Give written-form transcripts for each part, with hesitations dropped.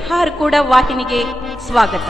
ಬಿಹಾರ್ ಕೂಡ ವಾಹಿನಿಗೆ ಸ್ವಾಗತ.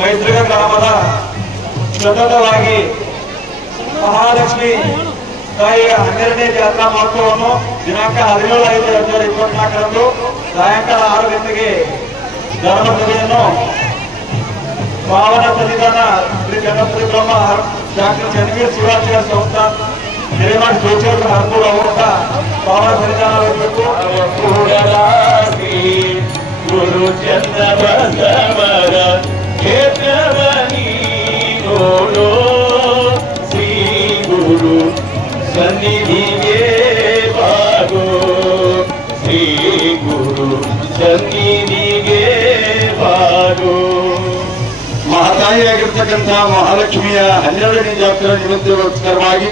ಮೈತ್ರಿಗ ಗ್ರಾಮದ ಸತತವಾಗಿ ಮಹಾಲಕ್ಷ್ಮಿ ತಾಯಿಯ 12ನೇ ಜಾತ್ರಾ ಮಹೋತ್ಸವವನ್ನು ದಿನಾಂಕ 17/5/2024ರಂದು ಸಾಯಂಕಾಲ 6 ಗಂಟೆಗೆ ಧರ್ಮಸಭೆಯನ್ನು ಪಾವನ ಸನ್ನಿಧಾನ ಶ್ರೀ ಚನ್ನಪತಿ ಬ್ರಹ್ಮ ಡಾಕ್ಟರ್ ಚನ್ನವೀರ್ ಶಿವಾಚಾರ್ಯ ಸಂಸ್ಥಾ ಹಿರೇಮಠ ಜೋಚೂರು ಹರ್ಪೂರ್ ಅವರ ಪಾವನ ಸನ್ನಿಧಾನ ವಹಿಸಬೇಕು. ಗುರು ಚಂದ್ರ ಬಸವರ ಕ್ಷೇತ್ರವನಿ ನೋಡೋ ಶ್ರೀ ಗುರು ಸನ್ನಿಧಿಗೆ ಬಾಗೋ ಶ್ರೀ ಗುರು ಸನ್ನಿಧಿಗೆ ಬಾಗೋ. ಮಹಾತಾಯಿಯಾಗಿರ್ತಕ್ಕಂಥ ಮಹಾಲಕ್ಷ್ಮಿಯ 12ನೇ ಜಾತ್ರಾ ನಿಮಿತ್ತವಾಗಿ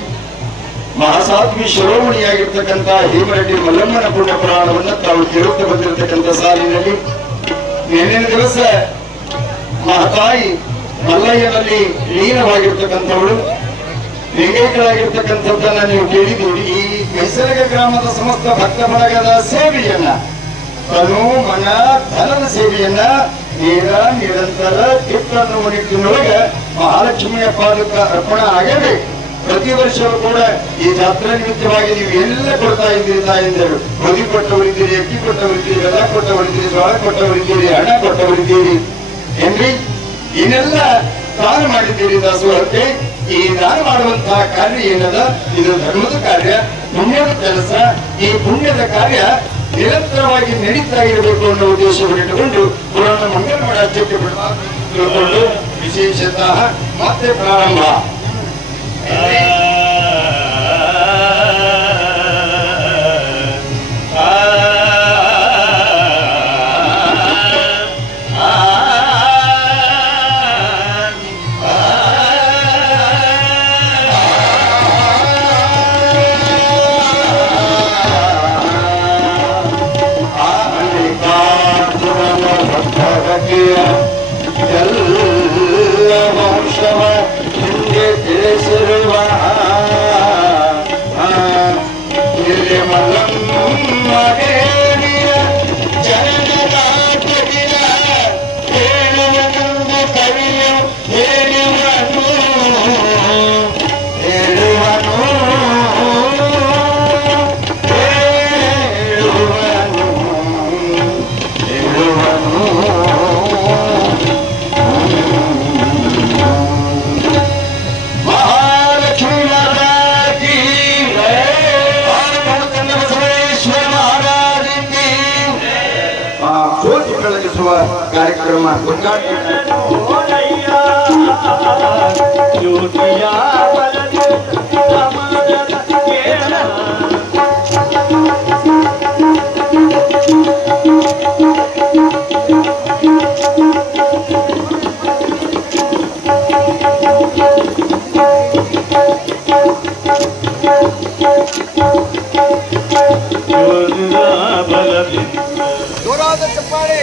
ಮಹಾಸಾಧ್ವಿ ಶಿರೋಮಣಿಯಾಗಿರ್ತಕ್ಕಂಥ ಹೇಮರೆಡ್ಡಿ ಮಲ್ಲಮ್ಮನ ಪುಣ್ಯ ಪುರಾಣವನ್ನು ತಾವು ಕೇಳುತ್ತಾ ಬಂದಿರತಕ್ಕಂಥ ಸಾಲಿನಲ್ಲಿ ನಿನ್ನೆ ದಿವಸ ಮಹಾತಾಯಿ ಮಲ್ಲಯ್ಯನಲ್ಲಿ ಲೀನವಾಗಿರ್ತಕ್ಕಂಥವಳು ಲಿಂಗೈಕ್ಯರಾಗಿರ್ತಕ್ಕಂಥದ್ದನ್ನ ನೀವು ಕೇಳಿದ್ದೀರಿ. ಈ ಕೈಸರಗ ಗ್ರಾಮದ ಸಮಸ್ತ ಭಕ್ತ ಬಳಗದ ಸೇವೆಯನ್ನ, ತನು ಮನ ಧನದ ಸೇವೆಯನ್ನ ನಿರಂತರ ಚಿತ್ತನ್ನು ನಿಟ್ಟಿನೊಳಗೆ ಮಹಾಲಕ್ಷ್ಮಿಯ ಪಾದಕ ಅರ್ಪಣೆ ಆಗಬೇಕು. ಪ್ರತಿ ವರ್ಷವೂ ಕೂಡ ಈ ಜಾತ್ರಾ ನಿಮಿತ್ತವಾಗಿ ನೀವು ಎಲ್ಲ ಕೊಡ್ತಾ ಇದ್ದೀರಿ ತಾಯಂದಿರು. ಗೋಧಿ ಕೊಟ್ಟವರಿದ್ದೀರಿ, ಅಕ್ಕಿ ಕೊಟ್ಟವರಿದ್ದೀರಿ, ಬೆಲ್ಲ ಕೊಟ್ಟವರಿದ್ದೀರಿ, ಜೋಳ ಕೊಟ್ಟವರಿದ್ದೀರಿ, ಹಣ ಕೊಟ್ಟವರಿದ್ದೀರಿ ಏನ್ರಿ, ಏನೆಲ್ಲ ದಾನ ಮಾಡಿದ್ದೀರಿ ದಾಸೋಹಕ್ಕೆ. ಈ ದಾನ ಮಾಡುವಂತಹ ಕಾರ್ಯ ಏನದ, ಇದು ಧರ್ಮದ ಕಾರ್ಯ, ಪುಣ್ಯದ ಕೆಲಸ. ಈ ಪುಣ್ಯದ ಕಾರ್ಯ ನಿರಂತರವಾಗಿ ನಡೀತಾ ಇರಬೇಕು ಅನ್ನೋ ಉದ್ದೇಶವನ್ನಿಟ್ಟುಕೊಂಡು ಪುರಾಣ ಮಂಗಲ ರಾಜ್ಯಕ್ಕೆ ತಿಳ್ಕೊಂಡು ವಿಶೇಷತಃ ಮತ್ತೆ ಪ್ರಾರಂಭ. ಎಲ್ಲ ವಂಶವ ಹಿಂದೆ ಕಾರ್ಯಕ್ರಮ ಉದ್ಘಾಟನೆ ಜೋರಾದ ಚಪ್ಪಾಳೆ.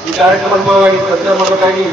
ಈ ಕಾರ್ಯಕ್ರಮ ಅನುಭವವಾಗಿ ಶ್ರದ್ಧೆ ಮಾಡಬೇಕಾಗಿ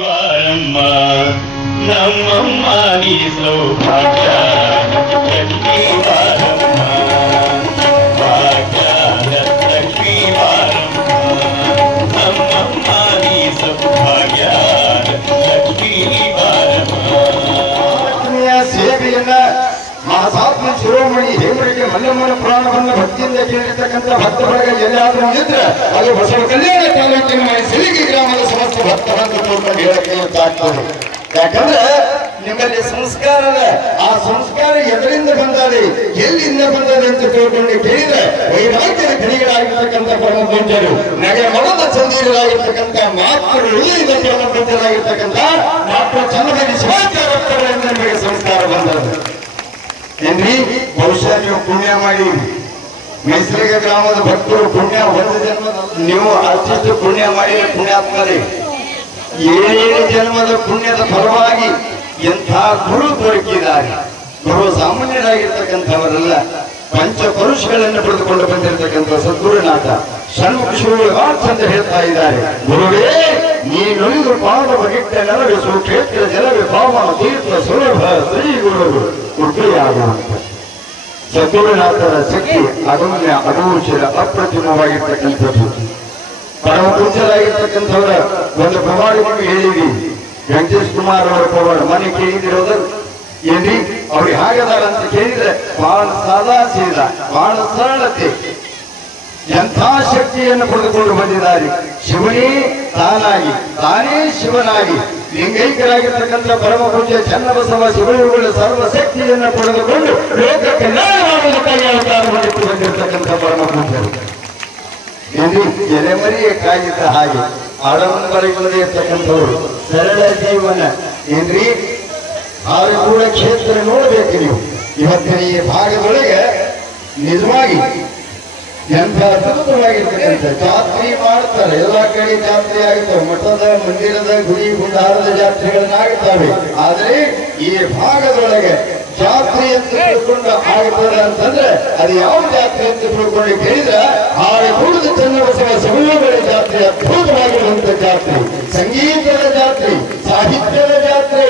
ವಾರಮ್ಮ ನಮ್ಮಮ್ಮ ನೀ ಸೌಭಾಗ್ಯ ಲಕ್ಷ್ಮೀ ವಾರಮ್ಮ ಭಾಗ್ಯದ ಲಕ್ಷ್ಮೀ ವಾರಮ್ಮ ನಮ್ಮಮ್ಮ ನೀ ಸೌಭಾಗ್ಯ ಲಕ್ಷ್ಮೀ ವಾರಮ್ಮ. ಸೇವೆಯನ್ನ ಮಹಾಸಾತ್ಮ ಶಿರೋಮಣಿ ಹೇಮರಿಗೆ ಮಲ್ಲಮ್ಮನ ಪುರಾಣವನ್ನು ಭಕ್ತಿಯಿಂದ ಕೇಳಿರ್ತಕ್ಕಂಥ ಭಕ್ತ ಬಳಗ ಎಲ್ಲಾದ್ರೂ ಇದ್ರೆ ಅದು ಬಸವ ಕಲ್ಯಾಣ ತಾಲೂಕಿನ ಸಿಲಿಗಿ ಗ್ರಾಮದ ಸಮಸ್ತ ಭಕ್ತರನ್ನು ಹೇಳಕ್ಕೆ ಆಗ್ತದೆ. ಯಾಕಂದ್ರೆ ನಿಮ್ಮಲ್ಲಿ ಸಂಸ್ಕಾರದ ಆ ಸಂಸ್ಕಾರ ಎದರಿಂದ ಬಂದಾರೆ, ಎಲ್ಲಿಂದ ಬಂದದೆ ಅಂತ ತಿಳ್ಕೊಂಡು ಕೇಳಿದ್ರೆ ವೈರಾಗ್ಯದ ಗಣಿಗಳಾಗಿರ್ತಕ್ಕಂಥ ಪರಮಪೂಜ್ಯರು, ನಗೆ ಮನದ ಚಂದೀರರಾಗಿರ್ತಕ್ಕಂಥ ಮಾತೃ ಹೃದಯದ ಪರಮಪೂಜ್ಯರಾಗಿರ್ತಕ್ಕಂಥ ಡಾಕ್ಟರ್ ಚನ್ನಗಿರಿ ಶಿವಾಚಾರ್ಯರಿಂದ ನಿಮಗೆ ಸಂಸ್ಕಾರ ಬಂದದ್ದು ಏನ್ರಿ. ಬಹುಶಃ ನೀವು ಪುಣ್ಯ ಮಾಡಿ ಮೈಸೂರಿಗೆ ಗ್ರಾಮದ ಭಕ್ತರು ಪುಣ್ಯ ಒಂದು ಜನ್ಮದ ನೀವು ಅಷ್ಟಿಷ್ಟು ಪುಣ್ಯ ಮಾಡಿ ಪುಣ್ಯಾತ್ಮರೇ. 7 ಜನ್ಮದ ಪುಣ್ಯದ ಫಲವಾಗಿ ಎಂಥ ಗುರು ದೊರಕಿದ್ದಾರೆ. ಗುರು ಸಾಮಾನ್ಯರಾಗಿರ್ತಕ್ಕಂಥವರೆಲ್ಲ ಪಂಚಪುರುಷಗಳನ್ನು ಪಡೆದುಕೊಂಡು ಬಂದಿರತಕ್ಕಂಥ ಸದ್ಗುರುನಾಥ ಷಣ್ಮುಖ ಶಿವಗಳು ಅಂತ ಹೇಳ್ತಾ ಇದ್ದಾರೆ. ಗುರುವೇ ನೀನುಳಿದು ಪಾದ ಬಗಿಟ್ಟ ನೆಲವೇ ಸುಕ್ಷೇತ್ರ ಜಲವೇ ಪಾವನ ತೀರ್ಥ ಸುಲಭ ಶ್ರೀ ಗುರುಗಳು ಉಡುಪಿಯಾಗುವಂತ ಸದ್ಗುರುನಾಥರ ಶಕ್ತಿ ಅದಮ್ಯ ಅಗೋಚರ ಅಪ್ರತಿಮವಾಗಿರ್ತಕ್ಕಂಥದ್ದು. ಪರಮ ಪೂಜ್ಯರಾಗಿರ್ತಕ್ಕಂಥವರ ಒಂದು ಪ್ರವಾದ ನಿಮಗೆ ಹೇಳಿದ್ವಿ. ವೆಂಕಟೇಶ್ ಕುಮಾರ್ ಅವರ ಪ್ರವಾದ ಮನೆ ಕೇಳಿದಿರೋದು ಏನ್ರಿ, ಅವ್ರಿಗೆ ಹಾಗದಾರ ಅಂತ ಕೇಳಿದ್ರೆ ಬಹಳ ಸಾದಾ ಸೀದಾ, ಬಹಳ ಸರಳತೆ, ಎಂಥ ಶಕ್ತಿಯನ್ನು ಪಡೆದುಕೊಂಡು ಬಂದಿದ್ದಾರೆ. ಶಿವನೇ ತಾನಾಗಿ, ತಾನೇ ಶಿವನಾಗಿ ಲಿಂಗೈಕ್ಯರಾಗಿರ್ತಕ್ಕಂಥ ಪರಮ ಪೂಜ್ಯ ಚನ್ನಬಸವ ಶಿವರುಗಳ ಸರ್ವಶಕ್ತಿಯನ್ನು ಪಡೆದುಕೊಂಡು ಲೋಕಕ್ಕೆ ಮಾಡುವುದಕ್ಕಾಗಿ ಅವತಾರ ಮಾಡಿಕೊಂಡು ಬಂದಿರತಕ್ಕಂಥ ಪರಮ ಪೂಜ್ಯರು ಏನ್ರಿ, ಎಲೆಮರಿಯ ಕಾಗಿದ್ದ ಹಾಗೆ ಆಡಂಬರವಿಲ್ಲದೆ ಇರ್ತಕ್ಕಂಥವ್ರು, ಸರಳ ಜೀವನ ಏನ್ರಿ. ಆರು ಕೂಡ ಕ್ಷೇತ್ರ ನೋಡಬೇಕು ನೀವು. ಇವತ್ತಿನ ಈ ಭಾಗದೊಳಗೆ ನಿಜವಾಗಿ ಎಂಥ ಅದ್ಭುತವಾಗಿರ್ತಕ್ಕಂಥ ಜಾತ್ರೆ ಮಾಡ್ತಾರೆ. ಎಲ್ಲ ಕಡೆ ಜಾತ್ರೆ ಆಗುತ್ತವೆ, ಮಠದ ಮಂದಿರದ ಗುಡಿ ಗುಂಡಾರದ ಜಾತ್ರೆಗಳನ್ನಾಗುತ್ತವೆ. ಆದರೆ ಈ ಭಾಗದೊಳಗೆ ಜಾತ್ರೆ ಅಂತ ತಿಳ್ಕೊಂಡು ಆಗುತ್ತದೆ ಅಂತಂದ್ರೆ ಅದು ಯಾವ ಜಾತ್ರೆ ಅಂತ ತಿಳ್ಕೊಂಡು ಕೇಳಿದ್ರೆ ಆರಕೂಡದ ಚನ್ನಬಸವ ಶಿವರುಗಳ ಜಾತ್ರೆ ಅದ್ಭುತವಾಗಿರುವಂತ ಜಾತ್ರೆ, ಸಂಗೀತದ ಜಾತ್ರೆ, ಸಾಹಿತ್ಯದ ಜಾತ್ರೆ,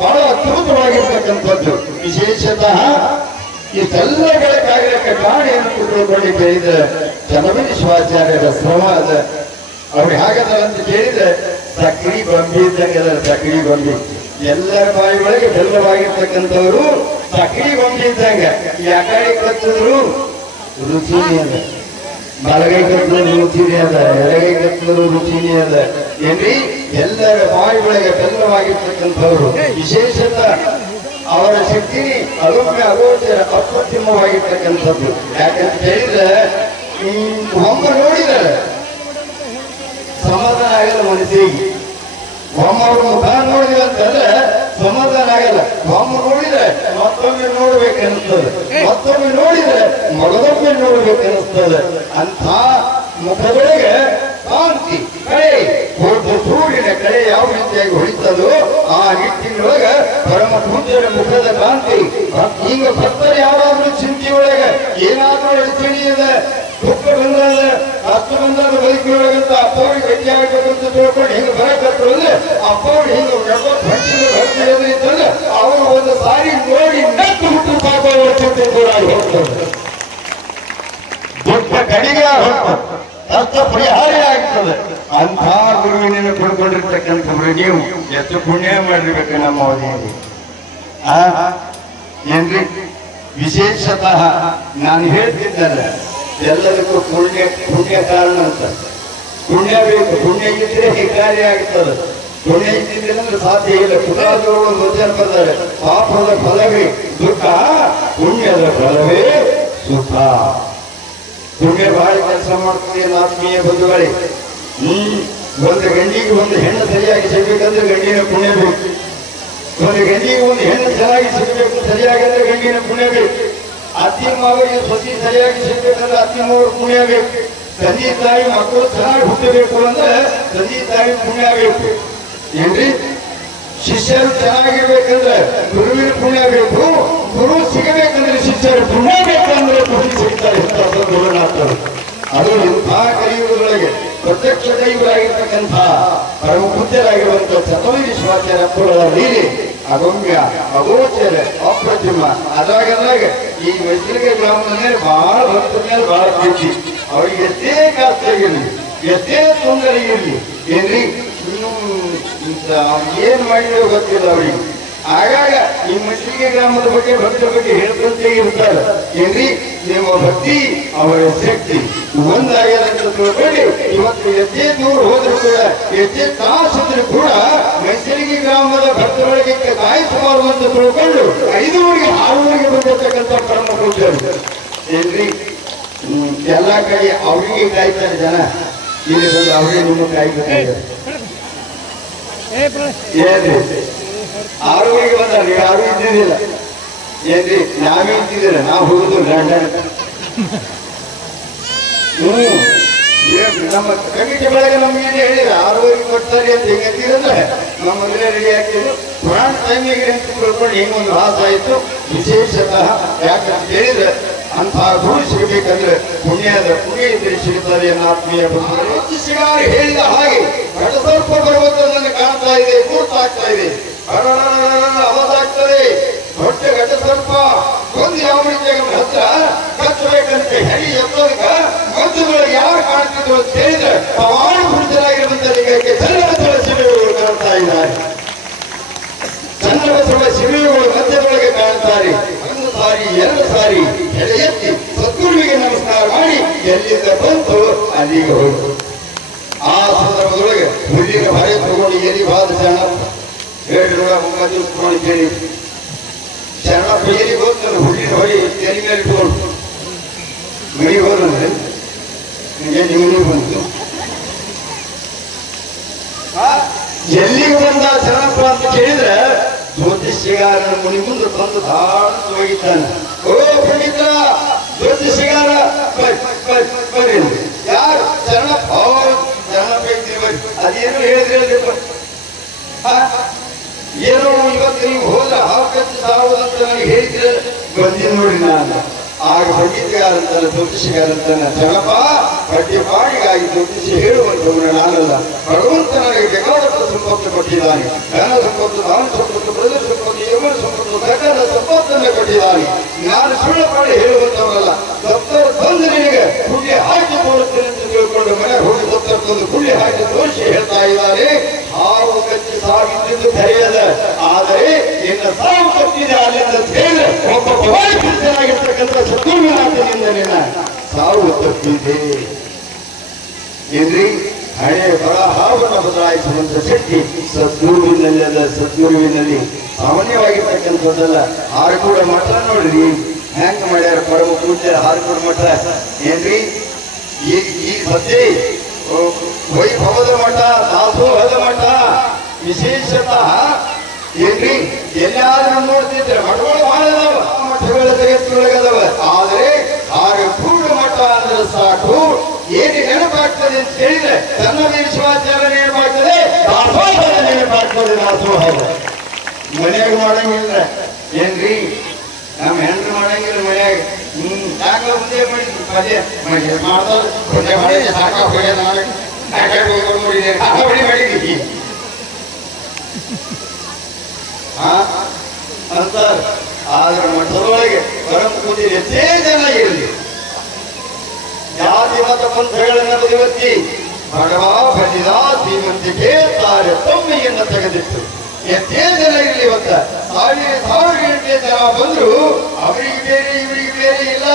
ಬಹಳ ಅದ್ಭುತವಾಗಿರ್ತಕ್ಕಂಥದ್ದು. ವಿಶೇಷತಃ ಇಷ್ಟೆಲ್ಲಗಳಕ್ಕಾಗಲಿಕ್ಕೆ ಕಾರಣೆಯನ್ನು ತಿಳ್ಕೊಂಡು ಕೇಳಿದ್ರೆ ಚನ್ನಗಿರಿ ಶಿವಾಚಾರ್ಯರ ಸಂವಾದ ಅವ್ರು ಹಾಗದಲ್ಲ ಅಂತ ಕೇಳಿದ್ರೆ ಸಕ್ರಿ ಗೊಂಬಿ ಇದ್ದಂಗೆ ಸಕ್ರಿ ಗೊಂಬಿ, ಎಲ್ಲರ ಬಾಯಿ ಒಳಗೆ ಬೆಲ್ಲವಾಗಿರ್ತಕ್ಕಂಥವ್ರು ಸಕ್ರಿ ಗೊಂಬಿ ಇದ್ದಂಗೆ. ಯಾಕಡೆ ಕತ್ತಿದ್ರು ರುಚಿನೇ ಅದ, ಬಲಗೈ ಕತ್ತಿದ್ರು ರುಚಿನೇ ಅದ, ಎಡಗೈ ಕತ್ತಿದ್ರು ರುಚಿನೇ ಅದ ಏನ್ರಿ. ಎಲ್ಲರ ಬಾಯಿ ಒಳಗೆ ಬೆಲ್ಲವಾಗಿರ್ತಕ್ಕಂಥವ್ರು. ವಿಶೇಷತಃ ಅವರ ಶಕ್ತಿ ಅದೊಮ್ಮೆ ಅಗೋಚರ ಅಪ್ರತಿಮವಾಗಿರ್ತಕ್ಕಂಥದ್ದು. ಯಾಕಂತ ಹೇಳಿದ್ರೆ ಒಮ್ಮ ನೋಡಿದರೆ ಸಮಾಧಾನ ಆಗಲ್ಲ ಮನಸ್ಸಿಗೆ. ಒಮ್ಮ ಅವ್ರ ಮುಖ ನೋಡಿದ್ರೆ ಅಂತಂದ್ರೆ ಸಮಾಧಾನ ಆಗಲ್ಲ. ಒಮ್ಮ ನೋಡಿದ್ರೆ ಮತ್ತೊಮ್ಮೆ ನೋಡ್ಬೇಕನ್ನಿಸ್ತದೆ, ಮತ್ತೊಮ್ಮೆ ನೋಡಿದ್ರೆ ಮಗದೊಮ್ಮೆ ನೋಡ್ಬೇಕನ್ನಿಸ್ತದೆ. ಅಂಥ ಮುಖದೊಳಗೆ ಕಾಂತಿ ಕಳೆ ಸೂರ್ಯನ ಕಳೆ ಯಾವ ರೀತಿಯಾಗಿ ಹೊಳಿತದೋ ಆ ನಿಟ್ಟಿನೊಳಗ ಪರಮ ಪೂಜ್ಯರ ಮುಖದ ಕಾಂತಿ. ಈಗ ಭಕ್ತರು ಯಾರಾದ್ರೂ ಚಿಂತೆ ಒಳಗೆ ಏನಾದ್ರೂ ಅಡಚಣೆ ಇದೆ, ದುಃಖ ಬಂದಾಗ ಕಷ್ಟ ಬಂದಾಗ ಬದುಕಿನೊಳಗಂತ ಅಪ್ಪವ್ರಿಗೆ ಗಟ್ಟಿ ಆಗ್ಬೇಕಂತ ತಿಳ್ಕೊಂಡು ಹಿಂಗೆ ಬರಕತ್ತು ಅಂದ್ರೆ ಅಪ್ಪವ್ರು ಹಿಂಗೆ ಭಕ್ತಿದ್ರೆ ಅವರು ಒಂದು ಸಾರಿ ನೋಡಿ ನೆಟ್ಟು ಹುಟ್ಟು ಸಾಕು ಹೋಗ್ತದೆ. ದುಃಖ ಕಡಿಗೆ ಕಷ್ಟ ಪರಿಹಾರ ಆಗ್ತದೆ. ಅಂಥ ಗುರುವಿನ ಪಡ್ಕೊಂಡಿರ್ತಕ್ಕಂಥವ್ರು ನೀವು ಎಷ್ಟು ಪುಣ್ಯ ಮಾಡಿರ್ಬೇಕು ನಮ್ಮ ಅವಧಿಯಲ್ಲಿ ಏನ್ರಿ. ವಿಶೇಷತಃ ನಾನು ಹೇಳ್ತಿದ್ದಲ್ಲ ಎಲ್ಲದಕ್ಕೂ ಪುಣ್ಯ ಕಾರಣ ಅಂತ. ಪುಣ್ಯ ಬೇಕು, ಪುಣ್ಯ ಇದ್ರೆ ಈ ಕಾರ್ಯ ಆಗ್ತದೆ. ಪುಣ್ಯ ಇದ್ದಿದ್ರೆ ಅಂದ್ರೆ ಸಾಧ್ಯ ಇಲ್ಲ. ಪುರಾದವರು ವಚನ ಬರ್ತಾರೆ, ಪಾಪದ ಫಲವೇ ದುಃಖ, ಪುಣ್ಯದ ಫಲವೇ ಸುಖ. ಪುಣ್ಯ ಬಹಳ ಕೆಲಸ ಮಾಡ್ತಾರೆ ಆತ್ಮೀಯ ಬಂಧುಗಳೇ. ಒಂದು ಗಂಡಿಗೆ ಒಂದು ಹೆಣ್ಣು ಸರಿಯಾಗಿ ಸಿಗ್ಬೇಕಂದ್ರೆ ಗಂಡಿನ ಪುಣ್ಯ ಬೇಕು. ಒಂದು ಗಂಡಿಗೆ ಒಂದು ಹೆಣ್ಣು ಚೆನ್ನಾಗಿ ಸಿಗಬೇಕು ಸರಿಯಾಗಿ ಅಂದ್ರೆ ಗಂಡಿನ ಪುಣ್ಯ ಬೇಕು. ಅತ್ತಿ ಮಾವರಿಗೆ ಸೊಸಿ ಸರಿಯಾಗಿ ಸಿಗ್ಬೇಕಂದ್ರೆ ಅತ್ತಿ ಮಾವರು ಪುಣ್ಯ ಬೇಕು. ತಂದೆ ತಾಯಿ ಮಕ್ಕಳು ಚೆನ್ನಾಗಿ ಹುಟ್ಟಬೇಕು ಅಂದ್ರೆ ತಂದೆ ತಾಯಿ ಪುಣ್ಯ ಬೇಕು ಏನ್ರಿ. ಶಿಷ್ಯರು ಚೆನ್ನಾಗಿರ್ಬೇಕಂದ್ರೆ ಗುರುವಿನ ಪುಣ್ಯ ಬೇಕು. ಗುರು ಸಿಗಬೇಕಂದ್ರೆ ಶಿಷ್ಯರು ಪುಣ್ಯ ಬೇಕಂದ್ರೆ ಗುರು ಸಿಗ್ತಾರೆ ಗುರುನಾಥರು. ಅದು ಇಂಥ ಕಲಿಯುಗದೊಳಗೆ ಪ್ರತ್ಯಕ್ಷ ದೈವರಾಗಿರ್ತಕ್ಕಂಥ ಪರಮ ಪೂಜ್ಯರಾಗಿರುವಂತಹ ಚನ್ನಗಿರಿ ಶಿವಾಚಾರ್ಯರ ಲೀಲೆ ಅಗಮ್ಯ ಅಗೋಚರ ಅಪ್ರತಿಮ. ಅದ್ರಾಗ ಈ ಮೈಸೂರಿಗೆ ಗ್ರಾಮದ ಮೇಲೆ ಬಹಳ ಭಕ್ತರ ಮೇಲೆ ಬಹಳ ಪ್ರೀತಿ. ಅವ್ರಿಗೆ ಎಷ್ಟೇ ಕಷ್ಟ ಇರಲಿ, ಎಷ್ಟೇ ತೊಂದರೆ ಇರಲಿ ಏನ್ರಿ, ಇನ್ನು ಏನ್ ಮಾಡಿರೋ ಗೊತ್ತಿಲ್ಲ ಅವ್ರಿಗೆ. ಆಗಾಗ ಈ ಮೈಸೂರಿಗೆ ಗ್ರಾಮದ ಬಗ್ಗೆ ಭಕ್ತರ ಬಗ್ಗೆ ಹೇಳ್ಕೊಂತೇ ಇರ್ತಾರೆ. ಏನ್ರಿ ನಿಮ್ಮ ಭಕ್ತಿ ಅವರ ಶಕ್ತಿ ಒಂದಾಗ್ಯದ ಅಂತ ತಿಳ್ಕೊಳ್ಳಿ. ಇವತ್ತು ಎಷ್ಟೇ ದೂರ ಹೋದ್ರು ಕೂಡ ಎಷ್ಟೇ ತಾಸಿದ್ರು ಕೂಡ ಮೈಸೂರಿಗೆ ಗ್ರಾಮದ ಭಕ್ತರೊಳಗೆ ಕಾಯಿಸಬಾರದು ಅಂತ ತಿಳ್ಕೊಂಡು 5 ಊರಿಗೆ 6 ಊರಿಗೆ ಬಂದಿರ್ತಕ್ಕಂಥ ಪರಮ ಪೂಜ್ಯರು ಏನ್ರಿ ಎಲ್ಲಾ ಕಡೆ ಅವರಿಗೆ ಕಾಯ್ತಾರೆ ಜನ. ಇಲ್ಲಿ ಬಂದು ಅವರೇ ನಿಮ್ಮ ಕಾಯ್ಬೇಕಾಗಿದೆ. ಏನ್ರಿ 6 ಊರಿಗೆ ಬಂದ ಯಾರು ಇದ್ದಿದ್ದಿಲ್ಲ ಏನ್ರಿ ನಾವೇ ಇದ್ದಿದ್ದೀರ ನಾವು ಹೋಗುದು ಲಂಡನ್. ನಮ್ಮ ಕಮಿಟಿ ಒಳಗೆ ನಮ್ಗೇನು ಹೇಳಿಲ್ಲ 6 ಊರಿಗೆ ಕೊಡ್ತಾರೆ ಅಂತ ಹಿಂಗಂತಿರಲ್ಲ. ನಮ್ಮ ಮೊದಲೇ ರೆಡಿ ಆಗ್ತಿದ್ರು ಪುರಾಣ ಟೈಮಿಗೆ ಅಂತ ತಿಳ್ಕೊಂಡು ಹಿಂಗೊಂದು ಹಾಸ ಆಯ್ತು. ವಿಶೇಷತಃ ಯಾಕಂತ ಹೇಳಿದ್ರೆ ಅಂತ ಗುರು ಸಿಗಬೇಕಂದ್ರೆ ಪುಣ್ಯ ಇದ್ರೆ ಸಿಗುತ್ತದೆ ಅನ್ನೋ ಆತ್ಮೀಯ ಶಿಗಾರಿ ಹೇಳಿದ ಹಾಗೆ ಘಟಸರ್ಪ ಪರ್ವತದಲ್ಲಿ ಕಾಣ್ತಾ ಇದೆ, ಗುರುತಾಗ್ತಾ ಇದೆ, ಅವದಾಗ್ತದೆ. ದೊಡ್ಡ ಘಟಸರ್ಪ ಒಂದು ಯಾವ ರೀತಿಯ ಹತ್ರ ಕಚ್ಚಬೇಕಂತೆ ಹೆಡಿ ಎತ್ತೋದಕ್ಕ ಮದ್ದುಗಳು ಯಾರು ಕಾಣ್ತಿದ್ರು ಅಂತ ಹೇಳಿದ್ರೆ ಅವಾಳು ಪುರುಷರಾಗಿರುವಂತ ಲಿಂಗಕ್ಕೆ ಚನ್ನಬಸವ ಶಿಬಿಗಳು ಕಾಣ್ತಾ ಇದ್ದಾರೆ. ಚನ್ನಬಸವ ಶಿಬಿಗಳು ಮಧ್ಯದೊಳಗೆ ಕಾಣ್ತಾರೆ. 1 ಸಾರಿ 2 ಸಾರಿ ಹೆಡೆ ಎತ್ತಿ ಸದ್ಗುರುವಿಗೆ ನಮಸ್ಕಾರ ಮಾಡಿ ಎಲ್ಲಿಂದ ಬಂತು ಅಲ್ಲಿಗೆ ಹೋಗಿ ಆ ಸಂದರ್ಭದೊಳಗೆ ಹುಲ್ಲಿನ ಹೊರೆ ತಗೊಂಡು ಎಲ್ಲಿ ಬಾದ ಶರಣಪ್ಪ 2 ದಿವಸ ತಗೊಂಡು ಕೇಳಿ ಶರಣಪ್ಪ ಎಲ್ಲಿ ಹೋಗ್ತಾನೆ ಹುಲ್ಲಿನ ಹೊರೆ ಎಲ್ಲಿ ಮೇಲೆ ಇಟ್ಕೊಂಡು ಮನೆಗೆ ಹೋದಂದ್ರೆ ನಿಮಗೆ ಬಂತು. ಎಲ್ಲಿಗೆ ಬಂದ ಶರಣಪ್ಪ ಅಂತ ಕೇಳಿದ್ರೆ ಜ್ಯೋತಿಷಿಗಾರನ ಮುನಿ ಮುಂದೆ ತಂದು ದಾಡ್ತು ಹೋಗಿದ್ದಾನೆ. ಓ ಪಂಡಿತ ಜ್ಯೋತಿಷಿಗಾರ ಬರ್ರಿ. ಯಾರು ಶರಣಪ್ಪ? ಶರಣಪ್ಪ ಇದ್ದೀರಿ ಬರ್ರಿ. ಅದೇನು ಹೇಳಿದ್ರಿ ಏನೋ ಇವತ್ತು ನೀವು ಹೋದ್ರೆ ಹಾವು ಕಚ್ಚಿ ಸಾವುದಂತ ನನಗೆ ಹೇಳಿದ್ರೆ ಬಂದಿದ್ದು ನೋಡಿ ನಾನು. ಆಗ ಪಂಡಿತಗಾರಂತಾನೆ ಜ್ಯೋತಿಷಿಗಾರಂತಾನೆ ಶರಣಪ್ಪ ಬಡ್ಡಿ ಪಾಡಿಗಾಗಿ ಜ್ಯೋತಿಷಿ ಹೇಳುವಂತವನು ನಾನಲ್ಲ. ಭಗವಂತ ನನಗೆ ಬೇಕಾದಷ್ಟು ಸಂಪತ್ತು ಕೊಟ್ಟಿದ್ದಾನೆ. ಧನ ಸಂಪತ್ತು, ದಾನ ಸಂಪತ್ತು, ಪ್ರಜಾ ಸಂಪತ್ತು, ಯಮನ ಸಂಪತ್ತು, ಸಕಲ ಸಂಪತ್ತನ್ನೇ ಕೊಟ್ಟಿದ್ದಾನೆ. ನಾನು ಸುಳ್ಳು ಪಾಡಿ ಹೇಳುವಂತವನಲ್ಲ. ದಪ್ತರ ತಂದು ನಿನಗೆ ಹುಳ್ಳಿ ಹಾಕಿ ತೋರುತ್ತೇನೆ ಅಂತ ತಿಳ್ಕೊಂಡು ಮನೆಗೆ ಹೋಗಿ ದಪ್ತರ ತಂದು ಹುಳ್ಳಿ ಹಾಕಿ ತೋರಿಸಿ ಹೇಳ್ತಾ ಇದ್ದಾರೆ. ಹಾವು ಕಚ್ಚಿ ಸಾವಿದ್ದು ಸರಿಯಲ್ಲ, ಆದರೆ ನಿನ್ನ ಸಾವು ಕಟ್ಟಿದೆ ಅಲ್ಲಿಂದ ಹೇಳಿದ್ರೆ ಒಬ್ಬ ಪವಾಡಿತನಾಗಿರ್ತಕ್ಕಂಥ ಸದ್ಗುರುವಿನಾಥನಿಂದ ನಿನ್ನ ಸಾವು ತಪ್ಪಿದೆ ಏನ್ರಿ. ಹಣೆ ಬರಹಾವನ್ನು ಬದಲಾಯಿಸುವಂತ ಶಕ್ತಿ ಸದ್ಗುರುವಿನಲ್ಲ. ಸದ್ಗುರುವಿನಲ್ಲಿ ಸಾಮಾನ್ಯವಾಗಿರ್ತಕ್ಕಂಥದ್ದಲ್ಲ. ಹಾರಕೂಡ ಮಠ ನೋಡ್ರಿ ಹೆಂಗ ಮಾಡ್ಯಾರ ಪರಮ ಪೂಜ್ಯರ ಹಾರಕೂಡ ಮಠ ಏನ್ರಿ. ಈ ಸದ್ಯ ವೈಭವದ ಮಠ, ದಾಸೋಹದ ಮಠ ವಿಶೇಷತಃ ಏನ್ರಿ ಎಲ್ಲಾದ್ರೂ ನೋಡ್ತಿದ್ರೆ ಮಠಗಳು ಬಹಳ ಅದಾವ, ಮಠಗಳ ಜಗತ್ತಿನೊಳಗದವ. ಆದರೆ ಹಾರಕೂಡ ಮಠ ಅಂದ್ರೆ ಸಾಕು. ಏನು ನೆನಪಾಗ್ತದೆ ಅಂತ ಹೇಳಿದ್ರೆ ಕನ್ನಡ ವಿಶ್ವಾಚಾರ ನೆನಪಾಗ್ತದೆ, ದಾಸೋಹದ ನೆನಪಾಗ್ತದೆ. ದಾಸೋಹದ ಮನೆಯಾಗ ಮಾಡಂಗಿಲ್ಲ ಏನ್ರಿ, ನಮ್ಮ ಹೆಂಡ್ರು ಮಾಡಂಗಿಲ್ಲ ಮನ್ಯಾಗ. ಯಾಕ ಮುಂದೆ ಮಾಡಿದ್ರು ಪದೇ ಮಾಡ್ತಾರೆ ಮುಂದೆ ಮಾಡಿದ್ರೆ ಸಾಕಾಗಿ ಮಾಡಿದ್ದೀವಿ ಅಂತ. ಆದ್ರೆ ಮಠದೊಳಗೆ ಪರಮ ಪೂಜೆ ಎಷ್ಟೇ ಜನ ಇರಲಿ, ಜಾತಿ ಮತ ಪಂಥಗಳನ್ನ ಬದಿವತ್ತಿ ಬಡವ ಬಲಿದ ಶ್ರೀಮಂತಿಗೆ ತಾರೆ ತೊಮ್ಮೆಯನ್ನು ತೆಗೆದಿತ್ತು. ಎಷ್ಟೇ ಜನ ಇರಲಿ, ಇವತ್ತ 1000 ಗಂಟೆ ಜನ ಬಂದ್ರು ಅವರಿಗೆ ಬೇರೆ ಇವರಿಗೆ ಬೇರೆ ಇಲ್ಲ.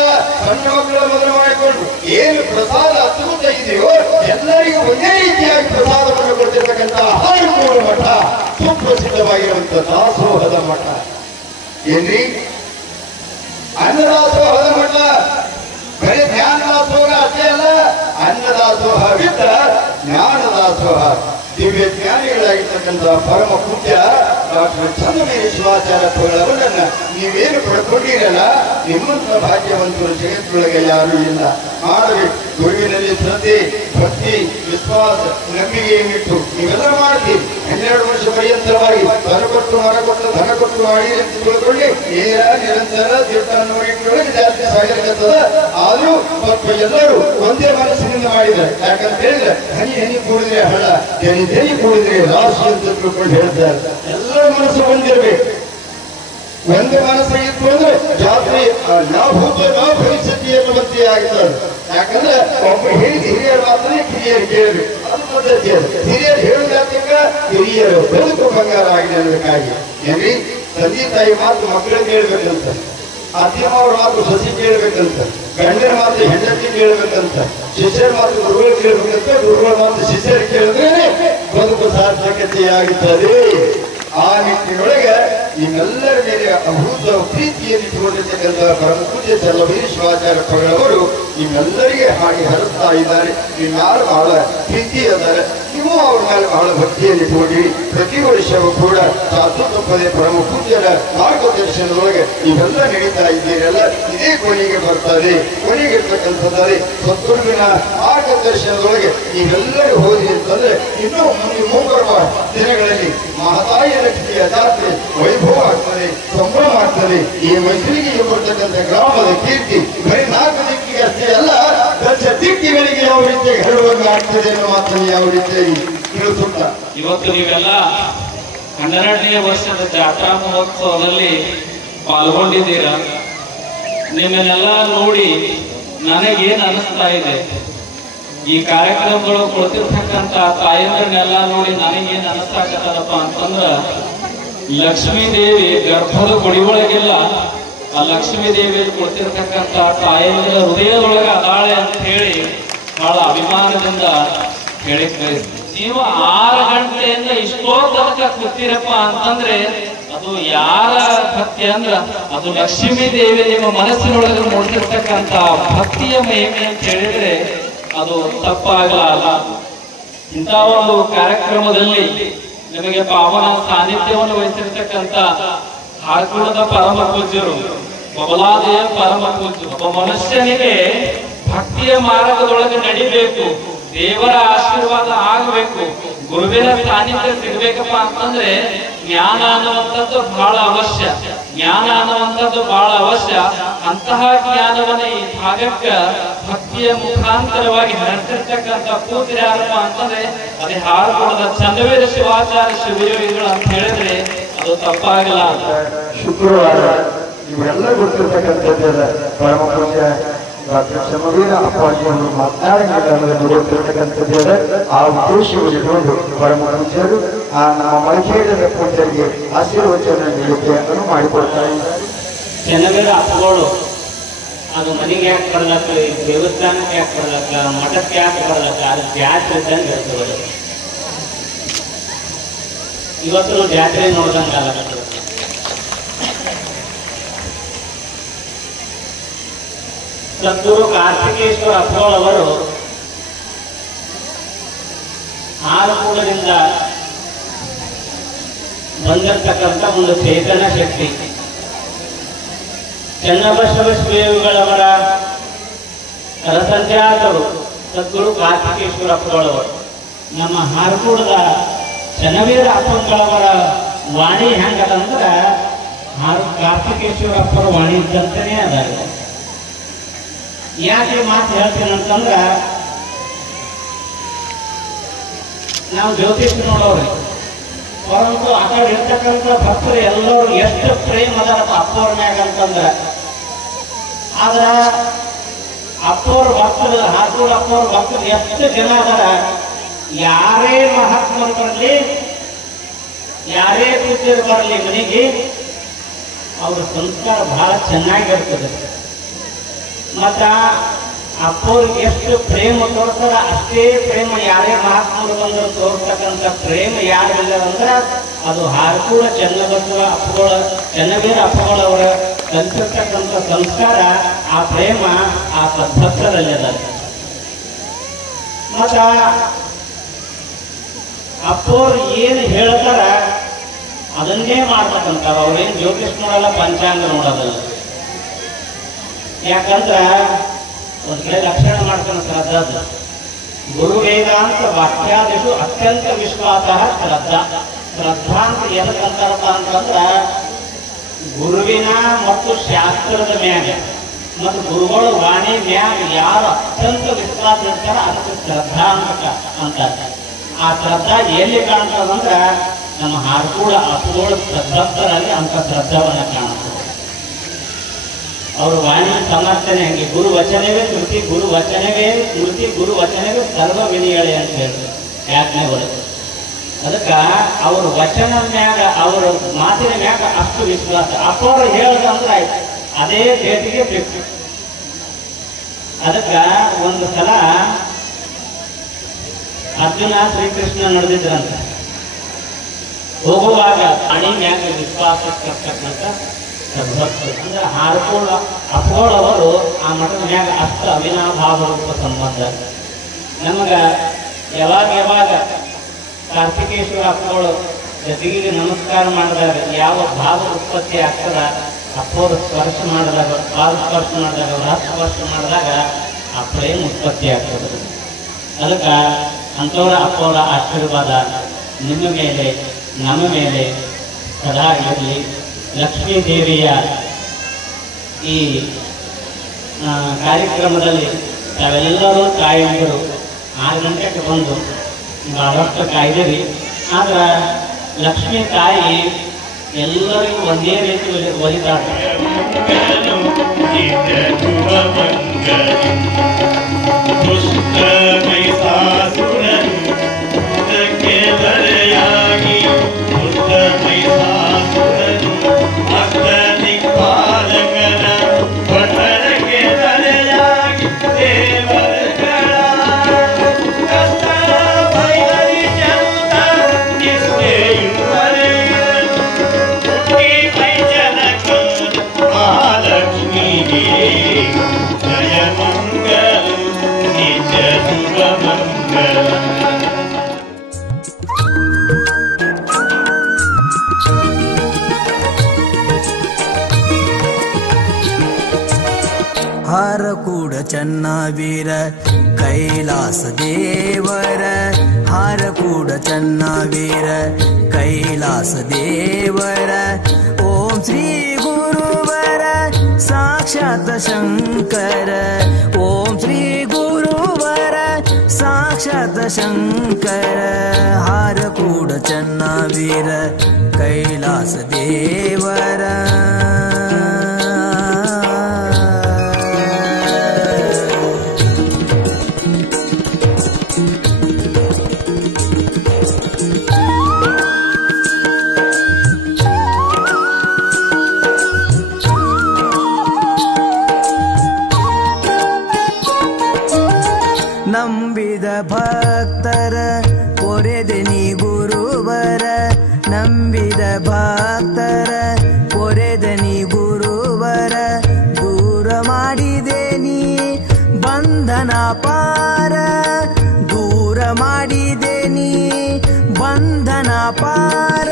ಸಣ್ಣ ಮಕ್ಕಳ ಮೊದಲು ಮಾಡಿಕೊಂಡು ಏನು ಪ್ರಸಾದ ಅದ್ಭುತ ಇದೆಯೋ ಎಲ್ಲರಿಗೂ ಒಂದೇ ರೀತಿಯಾಗಿ ಪ್ರಸಾದವನ್ನು ಕೊಡ್ತಿರ್ತಕ್ಕಂಥ ಹಾರಕೂಡ ಮಠ ಸುಪ್ರಸಿದ್ಧವಾಗಿರುವಂತ ದಾಸೋಹದ ಮಠ ಏನ್ರಿ. ಅನ್ನದಾಸೋಹದ ಮಠ ಬರೀ ಜ್ಞಾನ ದಾಸೋಹ ಅಷ್ಟೇ ಅಲ್ಲ, ಅನ್ನದಾಸೋಹ ವಿತ್ತ ಜ್ಞಾನ ದಾಸೋಹ. ದಿವ್ಯ ಜ್ಞಾನಿಗಳಾಗಿರ್ತಕ್ಕಂಥ ಪರಮ ಪೂಜ್ಯ ಡಾಕ್ಟರ್ ಚನ್ನವೀರ ಶಿವಾಚಾರ್ಯಗಳವರನ್ನ ನೀವೇನು ಪಡ್ಕೊಂಡಿರಲ್ಲ, ನಿಮ್ಮಂತ ಭಾಗ್ಯವಂತರು ಜಗತ್ತೊಳಗೆ ಯಾರೂ ಇಲ್ಲ. ಮಾಡಬೇಕು. ಗುರುವಿನಲ್ಲಿ ಶ್ರದ್ಧೆ, ಭಕ್ತಿ, ವಿಶ್ವಾಸ, ನಂಬಿಕೆಯನ್ನಿಟ್ಟು ನೀವೆಲ್ಲ ಮಾಡ್ತೀವಿ. 12 ವರ್ಷ ಪರ್ಯಂತರವಾಗಿ ಧನ ಕೊಟ್ಟು ಮರ ಕೊಟ್ಟು ಧನ ಕೊಟ್ಟು ಮಾಡಿ ಅಂತ ತಿಳ್ಕೊಳ್ಳಿ. ನೇರ ನಿರಂತರ ತೀರ್ಥೊಳಗೆ ಜಾಸ್ತಿ ಸಾಗಿರ್ತದ. ಆದ್ರೂ ಸ್ವಲ್ಪ ಎಲ್ಲರೂ ಒಂದೇ ಮನಸ್ಸಿನಿಂದ ಮಾಡಿದ್ದಾರೆ. ಯಾಕಂತ ಹೇಳಿದ್ರೆ ಹನಿ ಹನಿ ಕೂಡಿದ್ರೆ ಹಳ್ಳ, ತೆನಿ ಕೂಡಿದ್ರೆ ರಾಶಿ ಅಂತ ತಿಳ್ಕೊಂಡು ಹೇಳ್ತಾರೆ. ಎಲ್ಲರ ಮನಸ್ಸು ಹೊಂದಿರ್ಬೇಕು. ಒಂದು ಮನಸ್ಸು ಇತ್ತು ಅಂದ್ರೆ ಜಾತ್ರೆ ನಾವು ಭೂತ ನಾವು ಭವಿಷ್ಯತಿ ಎನ್ನುವಂತೆ ಆಗ್ತದೆ. ಯಾಕಂದ್ರೆ ಒಬ್ಬ ಹೇಳಿದ ಹಿರಿಯರ ಮಾತ್ರ ಕಿರಿಯರು ಕೇಳಬೇಕು, ಅದು ಪದ್ಧತಿ. ಅದು ಹಿರಿಯರು ಹೇಳುವುದಕ್ಕ ಹಿರಿಯರು ಬದುಕು ಬಂಗಾರ ಆಗಿದೆ ಅನ್ನೋದಕ್ಕಾಗಿ ಏನ್ರಿ ತಂದೆ ತಾಯಿ ಮಾತು ಮಕ್ಕಳಿಗೆ ಕೇಳ್ಬೇಕಂತ, ಅತ್ತಿಯಮ್ಮವ್ರ ಮಾತು ಸಸಿ ಕೇಳ್ಬೇಕಂತ, ಗಂಡನ ಮಾತು ಹೆಂಡತಿ ಕೇಳ್ಬೇಕಂತ, ಶಿಷ್ಯರ ಮಾತು ಗುರುಗಳು ಕೇಳ್ಬೇಕಂತ, ಗುರುಗಳ ಮಾತು ಶಿಷ್ಯರು ಕೇಳಿದ್ರೆ ಬದುಕು ಸಾರ್ಥಕತೆಯಾಗುತ್ತದೆ. ಆ ನಿಟ್ಟಿನೊಳಗೆ ನಿಮ್ಮೆಲ್ಲರ ಮೇಲೆ ಅಭೂತ ಪ್ರೀತಿಯನ್ನು ಇಟ್ಟುಕೊಂಡಿರ್ತಕ್ಕಂಥ ಪರಮ ಪೂಜ್ಯ ಚಲ್ಲವೀರ ಶಿವಾಚಾರ್ಯ ಪಗಳವರು ನಿಮ್ಮೆಲ್ಲರಿಗೆ ಹಾಗೆ ಹರಿಸ್ತಾ ಇದ್ದಾರೆ. ನಿಮ್ಮಾರು ಬಹಳ ಪ್ರೀತಿ ಅದಾರೆ, ನೀವು ಅವ್ರ ಮೇಲೆ ಬಹಳ ಭಕ್ತಿಯನ್ನು ಇಟ್ಟುಕೊಂಡಿರಿ. ಪ್ರತಿ ವರ್ಷವೂ ಕೂಡ ಚಾತು ತಪ್ಪದೆ ಪರಮ ಪೂಜ್ಯರ ಮಾರ್ಗದರ್ಶನದೊಳಗೆ ನೀವೆಲ್ಲ ನಡೀತಾ ಇದ್ದೀರಲ್ಲ, ಇದೇ ಕೊನೆಗೆ ಬರ್ತದೆ. ಕೊನೆಗಿರ್ತಕ್ಕಂಥದ್ದರೆ ಸದ್ಗುರುವಿನ ಮಾರ್ಗದರ್ಶನದೊಳಗೆ ನೀವೆಲ್ಲರೂ ಹೋದ್ರಿ ಅಂತಂದ್ರೆ ಇನ್ನೂ ಮುಂಬರುವ ದಿನಗಳಲ್ಲಿ ಮಹತಾಯ ಲಕ್ಷ್ಮಿಯ ಜಾತ್ರೆ ವೈಭವ ಆಗ್ತದೆ, ಸಂಭ್ರಮ ಆಗ್ತದೆ. ಈ ಮೈಸೂರಿಗೆ ಬರ್ತಕ್ಕಂಥ ಗ್ರಾಮದ ಕೀರ್ತಿ ಬರೀ 4 ದಿಕ್ಕಿಗೆ ಅಷ್ಟೇ ಅಲ್ಲ, ದಶ ದಿಕ್ಕಿಗಳಿಗೆ ಯಾವ ರೀತಿಯಾಗಿ ಹರಡುವಂಗೆ ಆಗ್ತದೆ ಅನ್ನೋ ಮಾತನ್ನು ಯಾವ ರೀತಿಯಾಗಿ ತಿಳಿಸುತ್ತಾ ಇವತ್ತು ನೀವೆಲ್ಲ 12ನೇ ವರ್ಷದ ಜಾತ್ರಾ ಮಹೋತ್ಸವದಲ್ಲಿ ಪಾಲ್ಗೊಂಡಿದ್ದೀರಾ. ನಿಮ್ಮನ್ನೆಲ್ಲ ನೋಡಿ ನನಗೇನು ಅನಿಸ್ತಾ ಇದೆ, ಈ ಕಾರ್ಯಕ್ರಮಗಳು ಕೊಡ್ತಿರ್ತಕ್ಕಂಥ ತಾಯಂದ್ರನ್ನೆಲ್ಲ ನೋಡಿ ನನಗೇನು ಅನಿಸ್ತಾಕತ್ತದಪ್ಪ ಅಂತಂದ್ರ, ಲಕ್ಷ್ಮೀ ದೇವಿ ಗರ್ಭದ ಗುಡಿ ಒಳಗಿಲ್ಲ, ಆ ಲಕ್ಷ್ಮೀ ದೇವಿ ಕೊಡ್ತಿರ್ತಕ್ಕಂಥ ತಾಯಂದ್ರ ಹೃದಯದೊಳಗೆ ಅದಾಳೆ ಅಂತ ಹೇಳಿ ಬಹಳ ಅಭಿಮಾನದಿಂದ ಹೇಳಿಕ್ ಬಯಸ್ತೀನಿ. ನೀವು 6 ಗಂಟೆಯಿಂದ ಇಷ್ಟೋ ತನಕ ಕೂತಿರಪ್ಪ ಅಂತಂದ್ರೆ ಅದು ಯಾರ ಭಕ್ತಿ ಅಂದ್ರ ಅದು ಲಕ್ಷ್ಮೀ ದೇವಿ ನಿಮ್ಮ ಮನಸ್ಸಿನೊಳಗೆ ಮೂಡ್ತಿರ್ತಕ್ಕಂಥ ಭಕ್ತಿಯ ಮಹಿಮೆ ಅಂತ ಹೇಳಿದ್ರೆ ಅದು ತಪ್ಪಾಗಲ್ಲ. ಇಂಥ ಒಂದು ಕಾರ್ಯಕ್ರಮದಲ್ಲಿ ನಿಮಗೆ ಪಾವನ ಸಾನ್ನಿಧ್ಯವನ್ನು ವಹಿಸಿರ್ತಕ್ಕಂಥ ಹಾರ್ಕುಳದ ಪರಮ ಪೂಜ್ಯರು, ಬಬಲಾದಿಯ ಪರಮ ಪೂಜ್ಯರು. ಒಬ್ಬ ಮನುಷ್ಯನಿಗೆ ಭಕ್ತಿಯ ಮಾರ್ಗದೊಳಗೆ ನಡಿಬೇಕು, ದೇವರ ಆಶೀರ್ವಾದ ಆಗಬೇಕು, ಗುರುವಿನ ಸಾನ್ನಿಧ್ಯ ಸಿಗಬೇಕಪ್ಪ ಅಂತಂದ್ರೆ ಜ್ಞಾನ ಅನ್ನುವಂಥದ್ದು ಬಹಳ ಅವಶ್ಯ. ಜ್ಞಾನ ಅನ್ನುವಂಥದ್ದು ಬಹಳ ಅವಶ್ಯ. ಅಂತಹ ಜ್ಞಾನವನ್ನ ಈ ಭಾಗಕ್ಕ ಭಕ್ತಿಯ ಮುಖಾಂತರವಾಗಿ ಹರಿಸಿರ್ತಕ್ಕಂಥ ಪೂಜ್ಯರು ಯಾರಪ್ಪ ಅಂತಂದ್ರೆ ಅದೇ ಹಾರ್ಕುಳದ ಚನ್ನವೀರ ಶಿವಾಚಾರ್ಯ ಶಿವಯೋಗಿಗಳು ಅಂತ ಹೇಳಿದ್ರೆ ಅದು ತಪ್ಪಾಗಲ್ಲ. ಶುಕ್ರವಾರ ಇವೆಲ್ಲ ಗೊತ್ತಿರ್ತಕ್ಕಂಥದ್ದೆಲ್ಲ ಪರಮ ಪೂಜ್ಯ ಡಾಕ್ಟರ್ ಚನ್ನವೀರ ಅಪ್ಪಾಜಿ ಅವರು ಮಾತನಾಡಂಗಿಲ್ಲ ಗೊತ್ತಿರ್ತಕ್ಕಂಥದ್ದೇ. ಆ ಉದ್ದೇಶವನ್ನು ಇಟ್ಟುಕೊಂಡು ಪರಮ ಪೂಜ್ಯರು ನಮ್ಮ ಮಳಖೇಡದ ಪೂಜ್ಯರಿಗೆ ಆಶೀರ್ವಚನ ನೀಡಲಿಕ್ಕೆ ಅನು ಮಾಡಿಕೊಡ್ತಾ ಇದ್ದಾರೆ. ಚನ್ನವೀರ ಅಪ್ಪಗಳು ಅದು ಮನೆಗೆ ಯಾಕೆ ಬರ್ಲಕ್ಕ, ದೇವಸ್ಥಾನಕ್ಕೆ ಯಾಕೆ ಬರ್ಲಕ್ಕ, ಮಠಕ್ಕೆ ಯಾಕೆ ಬರ್ಲಕ್ಕ, ಅದು ಜಾತ್ರೆ ಇದ್ದಂಗೆ ಇರ್ತದೆ. ಇವತ್ತು ಜಾತ್ರೆ ನೋಡ್ದಂಗೆ ಆಗಲ್ಲ. ಸದ್ಗುರು ಕಾರ್ತಿಕೇಶ್ವರ ಅಪ್ಪಗಳವರು ಹಾರಕೂಡದಿಂದ ಬಂದಿರತಕ್ಕಂಥ ಒಂದು ಚೇತನ ಶಕ್ತಿ. ಚನ್ನಬಸವ ಶಿವಯೋಗಿಗಳವರ ರಸಂಜಾತರು ಸದ್ಗುರು ಕಾರ್ತಿಕೇಶ್ವರ ಅಪ್ಪಗಳವರು. ನಮ್ಮ ಹಾರಕೂಡದ ಚನ್ನವೀರ ಅಪ್ಪಗಳವರ ವಾಣಿ ಹೆಂಗದಂದ್ರೆ ಕಾರ್ತಿಕೇಶ್ವರ ಅಪ್ಪರ ವಾಣಿ ಇದ್ದಂತೆಯೇ ಅದ. ಯಾಕೆ ಮಾತು ಹೇಳ್ತೀನಿ ಅಂತಂದ್ರೆ, ನಾವು ಜ್ಯೋತಿಷ್ ನೋಡೋರಿ, ಪರಂತು ಆ ಕಡೆ ಇರ್ತಕ್ಕಂಥ ಭಕ್ತರು ಎಲ್ಲರೂ ಎಷ್ಟು ಪ್ರೇಮ ಅದಾರಪ್ಪ ಅಪ್ಪವ್ರ ಮ್ಯಾಗ ಅಂತಂದ್ರೆ, ಆದ್ರ ಅಪ್ಪವ್ರ ಭಕ್ತರು ಹಾಕೂರ್ ಅಪ್ಪವ್ರ ಭಕ್ತರು ಎಷ್ಟು ಜನ ಅದಾರ, ಯಾರೇ ಮಹಾತ್ಮರು ಬರಲಿ, ಯಾರೇ ಪೂಜ್ಯರು ಬರಲಿ ಮನೆಗೆ, ಅವ್ರ ಸಂಸ್ಕಾರ ಬಹಳ ಚೆನ್ನಾಗಿರ್ತದೆ. ಮತ್ತ ಅಪ್ಪವ್ರಿಗೆ ಎಷ್ಟು ಪ್ರೇಮ ತೋರ್ತಾರ ಅಷ್ಟೇ ಪ್ರೇಮ ಯಾರೇ ಮಹಾತ್ಮರು ಬಂದರು ತೋರ್ತಕ್ಕಂಥ ಪ್ರೇಮ ಯಾರಿಲ್ಲ ಅಂದ್ರೆ ಅದು ಹಾರಕೂಡ ಚನ್ನಬಸವ ಅಪ್ಪಗಳ ಚನ್ನವೀರ ಅಪ್ಪಗಳವರ ಕಲಿಸಿರ್ತಕ್ಕಂಥ ಸಂಸ್ಕಾರ, ಆ ಪ್ರೇಮ ಆ ಸದ್ಭಕ್ತರಲ್ಲಿದೆ. ಮತ್ತ ಅಪ್ಪವ್ರು ಏನು ಹೇಳ್ತಾರ ಅದನ್ನೇ ಮಾಡ್ತಕ್ಕಂಥವ್ರು. ಅವ್ರೇನು ಜ್ಯೋತಿಷ್ ನೋಡಲ್ಲ, ಪಂಚಾಂಗ ನೋಡೋದಲ್ಲ. ಯಾಕಂದ್ರ ಒಂದ್ ಕಡೆ ಲಕ್ಷಣ ಮಾಡ್ತಾನೆ ಶ್ರದ್ಧಾ. ಗುರು ವೇದಾಂತ ವಾಕ್ಯಾದಿಷು ಅತ್ಯಂತ ವಿಶ್ವಾಸ ಶ್ರದ್ಧಾ. ಶ್ರದ್ಧಾ ಅಂತ ಏನಕ್ಕಂತಾರಪ್ಪ ಅಂತಂದ್ರ ಗುರುವಿನ ಮತ್ತು ಶಾಸ್ತ್ರದ ಮ್ಯಾಗ ಮತ್ತು ಗುರುಗಳ ವಾಣಿ ಮ್ಯಾಗ ಯಾರು ಅತ್ಯಂತ ವಿಶ್ವಾಸ ಇರ್ತಾರ ಅದಕ್ಕೆ ಶ್ರದ್ಧಾ ಅಂತ. ಆ ಶ್ರದ್ಧಾ ಎಲ್ಲಿ ಕಾಣ್ತದಂದ್ರ ನಮ್ಮ ಹಾರಕೂಡ ಅಪ್ಪುಗಳ ಶ್ರದ್ಧರಲ್ಲಿ ಅಂತ ಶ್ರದ್ಧಾವನ್ನ ಕಾಣ್ತದೆ. ಅವರು ವಾಣಿ ಸಮರ್ಥನೆ ಹಂಗೆ ಗುರು ವಚನವೇ ಸ್ಮೃತಿ, ಗುರು ವಚನವೇ ಸ್ಮೃತಿ, ಗುರು ವಚನವೇ ಸರ್ವ ವಿನಿಯಳೆ ಅಂತ ಹೇಳ್ತಾರೆ ಯಾಜ್ಞೆಗಳು. ಅದಕ್ಕೆ ಅವ್ರ ವಚನದ ಮ್ಯಾಗ ಅವ್ರ ಮಾತಿನ ಮ್ಯಾಗ ಅಷ್ಟು ವಿಶ್ವಾಸ. ಅಪ್ಪವ್ರು ಹೇಳೋದಂದ್ರೆ ಆಯ್ತು, ಅದೇ ಡೇಟಿಗೆ ಫಿಕ್ಸ್. ಅದಕ್ಕೆ ಒಂದು ಸಲ ಅರ್ಜುನ ಶ್ರೀಕೃಷ್ಣ ನಡೆದಿದ್ರಂತ. ಹೋಗುವಾಗ ಅಣಿ ಮ್ಯಾಗ ವಿಶ್ವಾಸ ಕರ್ತಕ್ಕಂಥ ಸದ್ಭಕ್ತರು ಅಂದ್ರೆ ಅಪ್ಪೋಳವರು ಆ ಮಠದ ಮ್ಯಾಗ ಅಷ್ಟು ಅವಿನಾಭಾವ ರೂಪ ಸಂಬಂಧ. ನಮಗೆ ಯಾವಾಗ ಕಾರ್ತಿಕೇಶ್ವರ ಅಪ್ಪಗಳು ಜೊತೆಗೆ ನಮಸ್ಕಾರ ಮಾಡಿದಾಗ ಯಾವ ಭಾವ ಉತ್ಪತ್ತಿ ಆಗ್ತದ, ಅಪ್ಪವರು ಸ್ಪರ್ಶ ಮಾಡಿದಾಗ, ಪಾದ ಸ್ಪರ್ಶ ಮಾಡಿದಾಗ, ರಥ ಸ್ಪರ್ಶ ಮಾಡಿದಾಗ ಆ ಪ್ರೇಮ ಉತ್ಪತ್ತಿ ಆಗ್ತದೆ. ಅದಕ್ಕೆ ಅಂಥವರ ಅಪ್ಪವರ ಆಶೀರ್ವಾದ ನಿಮ್ಮ ಮೇಲೆ ನಮ್ಮ ಮೇಲೆ ಸದಾ ಇರಲಿ. ಲಕ್ಷ್ಮೀ ದೇವಿಯ ಈ ಕಾರ್ಯಕ್ರಮದಲ್ಲಿ ತಾವೆಲ್ಲರೂ ತಾಯಂದಿರು 6 ಗಂಟೆಗೆ ಬಂದು ಬಹಳಷ್ಟು ಕಾಯ್ದಿರಿ. ಆದ್ರೆ ಲಕ್ಷ್ಮೀ ತಾಯಿ ಎಲ್ಲರಿಗೂ ಒಂದೇ ರೀತಿ ಒಲಿತಾಳೆ. ಹಾರಕೂಡ ಚನ್ನವೀರ ಕೈಲಾಸ ದೇವರ, ಹಾರಕೂಡ ಚನ್ನವೀರ ಕೈಲಾಸ ದೇವರ. ಓಂ ಶ್ರೀ ಗುರುವರ ಸಾಕ್ಷಾತ್ ಶಂಕರ, ಓಂ ಶ್ರೀ ಗುರುವರ ಸಾಕ್ಷಾತ್ ಶಂಕರ. ಹಾರಕೂಡ ಚನ್ನವೀರ ಕೈಲಾಸ ದೇವರ. ನಂಬಿದ ಭಕ್ತರ ಪೊರೆದೆ ನೀ ಗುರುವರ, ನಂಬಿದ ಭಕ್ತರ ಪೊರೆದೆ ನೀ ಗುರುವರ. ದೂರ ಮಾಡಿದೆ ನೀ ಬಂಧನ ಪಾರ, ದೂರ ಮಾಡಿದೆ ನೀ ಬಂಧನ ಪಾರ.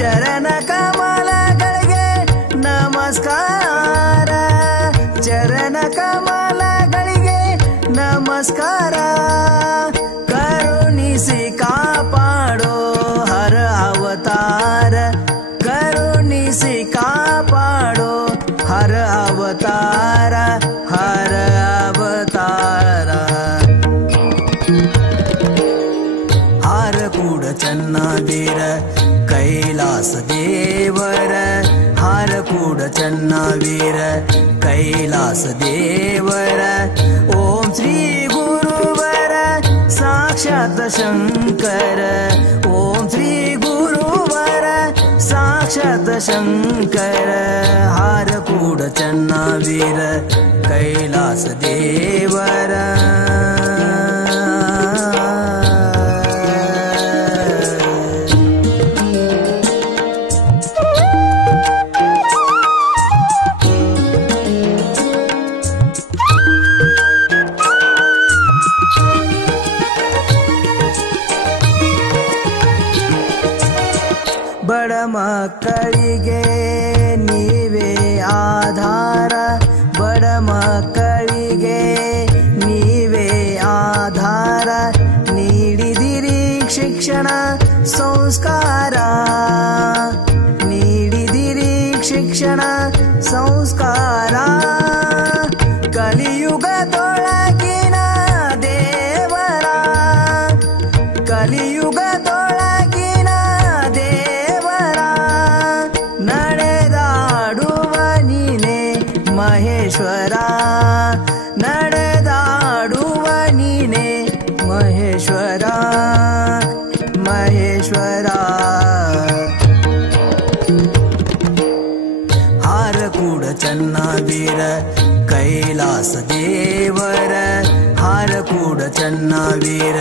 ಚರಣ ಕಮಲಗಳಿಗೆ ನಮಸ್ಕಾರ, ಚರಣ ಕಮಲಗಳಿಗೆ ನಮಸ್ಕಾರ. ಕರುಣಿಸಿ ಕಾಪಾಡೋ ಹರ ಅವತಾರ, ಕರುಣಿಸಿ ಕಾಪಾಡೋ ಹರ ಅವತಾರ, ಹರ ಅವತಾರ. ಹಾರಕೂಡ ಚನ್ನವೀರ ಕೈಲಾಸ ದೇವರ, ಹಾರಕೂಡ ಚನ್ನವೀರ ಕೈಲಾಸ ದೇವರ. ಓಂ ಶ್ರೀ ಗುರುವರ ಸಾಕ್ಷಾತ್ ಶಂಕರ, ಓಂ ಶ್ರೀ ಗುರುವರ ಸಾಕ್ಷಾತ್ ಶಂಕರ. ಹಾರಕೂಡ ಚನ್ನವೀರ ಕೈಲಾಸ ದೇವರ. ಬಡ ಮಕ್ಕಳಿಗೆ ನೀವೇ ಆಧಾರ, ಬಡ ಮಕ್ಕಳಿಗೆ ನೀವೇ ಆಧಾರ. ನೀಡಿದಿರಿ ಶಿಕ್ಷಣ ಸಂಸ್ಕಾರ, ನೀಡಿದಿರಿ ಶಿಕ್ಷಣ ಸಂಸ್ಕಾರ. ಕಲಿಯುಗದೊಳಗಿನ ದೇವರ, ಕಲಿಯುಗದೊಳಗಿನ ದೇವರ. ನಡೆದಾಡುವ ನೀನೆ ಮಹೇಶ್ವರ, ನಡೆದಾಡುವ ನೀನೆ ಮಹೇಶ್ವರ, ಮಹೇಶ್ವರ. ಚನ್ನವೀರ ಕೈಲಾಸ ದೇವರ ಹಾರ ಕೂಡ ಚನ್ನವೀರ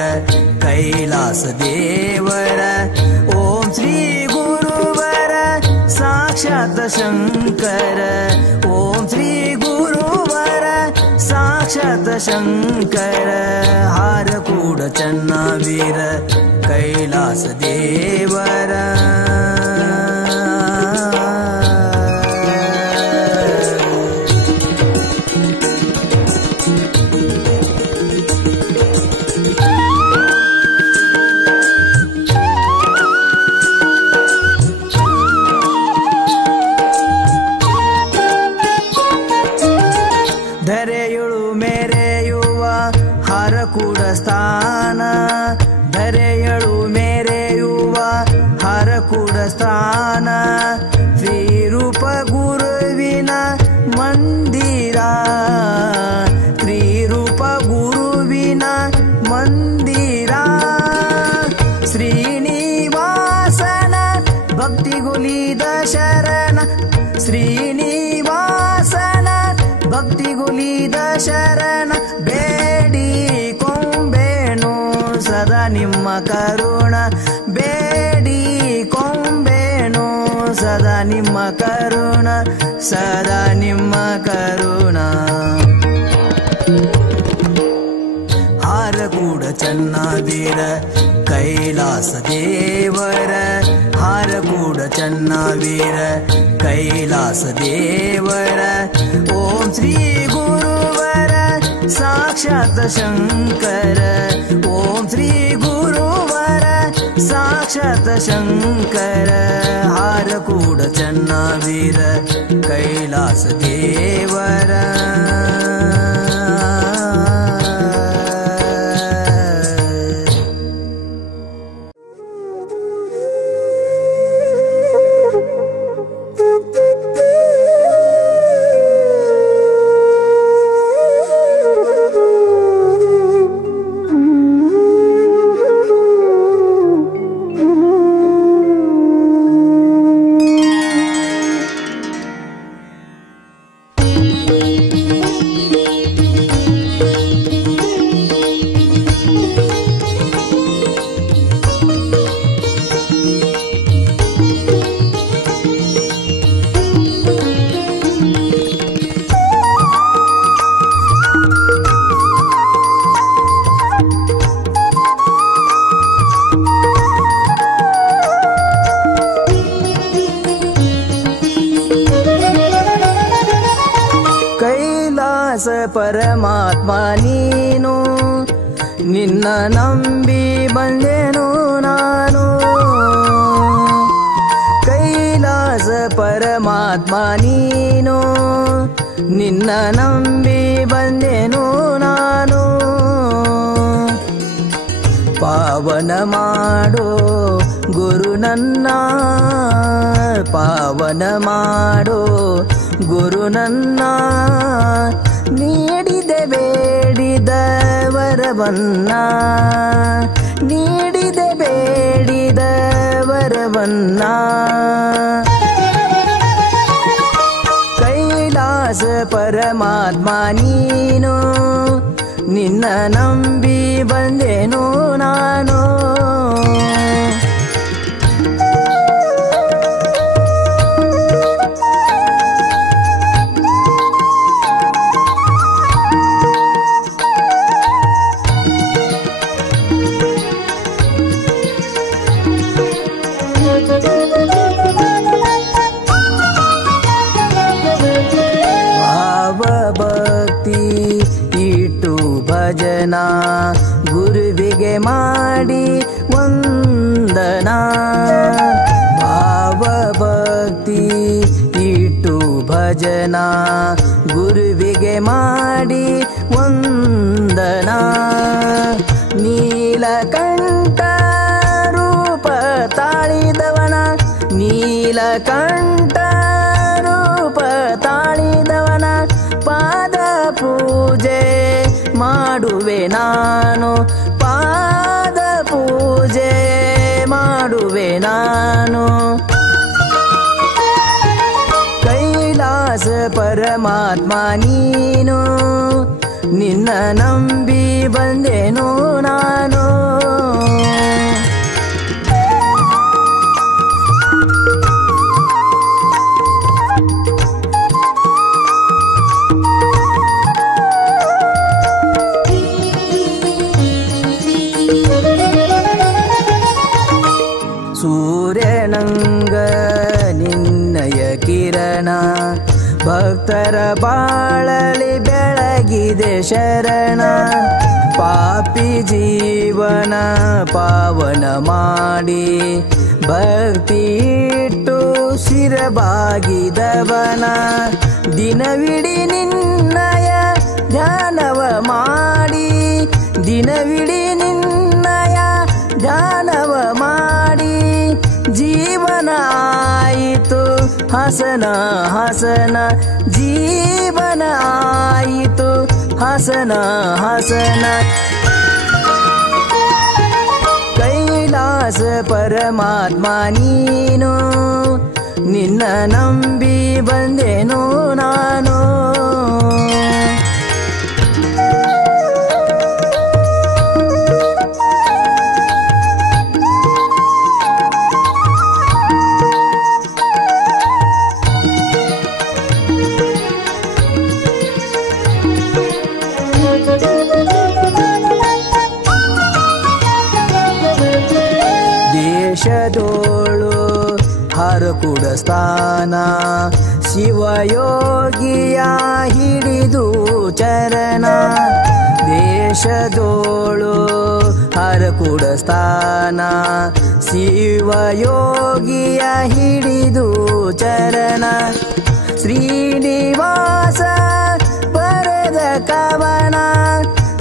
ಕೈಲಾಸ ದೇವರ ಓಂ ಶ್ರೀ ಗುರುವರ ಸಾಕ್ಷಾತ್ ಶಂಕರ ಓಂ ಶ್ರೀ ಗುರುವರ ಸಾಕ್ಷಾತ್ ಶಂಕರ ಹಾರ ಕೂಡ ಚನ್ನವೀರ ಕೈಲಾಸ ದೇವರ ಧರೆಯುಳು ಮೇರೆಯುವ ಹರ ಕೂಡ ಸ್ಥಾನ ಧರೆಯಳು ಮೇರೆಯುವ ಹರ ಕೂಡ ಸ್ಥಾನ ಶ್ರೀರೂಪ ಗುರುವಿನ ಮಂದಿರ ಶ್ರೀರೂಪ ಗುರುವಿನ ಮಂದಿರ ಶ್ರೀನಿವಾಸನ ಭಕ್ತಿಗುಲಿದ ಶರಣ ಶ್ರೀನಿವಾಸನ ಭಕ್ತಿಗುಲಿದ ಶರಣ ಬೇಡಿ ಕೊಂಬೇನು ಸದಾ ನಿಮ್ಮ ಕರುಣ ಬೇಡಿ ಕೊಂಬೇನು ಸದಾ ನಿಮ್ಮ ಕರುಣ ಸದಾ ನಿಮ್ಮ ಕರುಣ ಹಾರ ಕೂಡ ಚನ್ನವೀರ ಕೈಲಾಸ ದೇವರ ಹಾರ ಕೂಡ ಚನ್ನವೀರ ಕೈಲಾಸ ದೇವರ ಓಂ ಶ್ರೀ ಗುರುವರ ಸಾಕ್ಷಾತ್ ಶಂಕರ ಓಂ ಶ್ರೀ ಗುರುವರ ಸಾಕ್ಷಾತ್ ಶಂಕರ ಹಾರ ಕೂಡ ಚನ್ನವೀರ ಕೈಲಾಸ ದೇವರ ಪರಮಾತ್ಮ ನೀನು ನಿನ್ನ ನಂಬಿ ಬಂದೆನು ನಾನು ಕೈಲಾಸ ಪರಮಾತ್ಮ ನೀನು ನಿನ್ನ ನಂಬಿ ಬಂದೆನು ನಾನು ಪಾವನ ಮಾಡೋ ಗುರು ನನ್ನ ಪಾವನ ಮಾಡೋ ಗುರು ನನ್ನ ನೀಡಿದೆ ಬೇಡಿದ ವರವನ್ನ ನೀಡಿದೆ ಬೇಡಿದ ವರವನ್ನ ಕೈಲಾಸ ಪರಮಾತ್ಮ ನೀನು ನಿನ್ನ ನಂಬಿ ಬಂದೆನು ನಾನು ಭಜನ ಗುರುವಿಗೆ ಮಾಡಿ ವಂದನಾ ಭಾವ ಭಕ್ತಿ ಇಟ್ಟು ಭಜನ ಗುರುವಿಗೆ ಮಾಡಿ ವಂದನಾ ನೀಲಕಂಠ ರೂಪ ತಾಳಿದವನ ನೀಲಕಂಠ ರೂಪ ತಾಳಿದವನ ಪಾದ ಪೂಜೆ ಮಾಡುವೆ ನಾನು ಪಾದ ಪೂಜೆ ಮಾಡುವೆ ನಾನು ಕೈಲಾಸ ಕೈಲಾಸ ಪರಮಾತ್ಮ ನೀನು ನಿನ್ನ ನಂಬಿ ಬಂದೆನು ನಾನು ಸೂರ್ಯನಂಗ ನಿನ್ನಯ ಕಿರಣ ಭಕ್ತರ ಬಾಳಲಿ ಬೆಳಗಿದೆ ಶರಣ ಪಾಪಿ ಜೀವನ ಪಾವನ ಮಾಡಿ ಭಕ್ತಿ ಇಟ್ಟು ಶಿರಬಾಗಿದವನ ದಿನವಿಡೀ ನಿನ್ನಯ ಧ್ಯಾನವ ಮಾಡಿ ದಿನವಿಡೀ ನಿನ್ನಯ ಧ್ಯಾನವ ಮಾಡಿ ಜೀವನ ಆಯಿತು ಹಸನ ಹಸನ ಜೀವನ ಆಯಿತು ಹಸನ ಹಸನ ಕೈಲಾಸ ಪರಮಾತ್ಮ ನೀನು ನಿನ್ನ ನಂಬಿ ಬಂದೆನು ನಾನು ದೇಶದೋಳು ಹರಕುಡ ಸ್ಥಾನ ಶಿವಯೋಗಿಯ ಹಿಡಿದು ಚರಣ ದೇಶದೋಳು ಹರಕುಡ ಸ್ಥಾನ ಶಿವಯೋಗಿಯ ಹಿಡಿದು ಚರಣ ಶ್ರೀನಿವಾಸ ಬರೆದ ಕವನ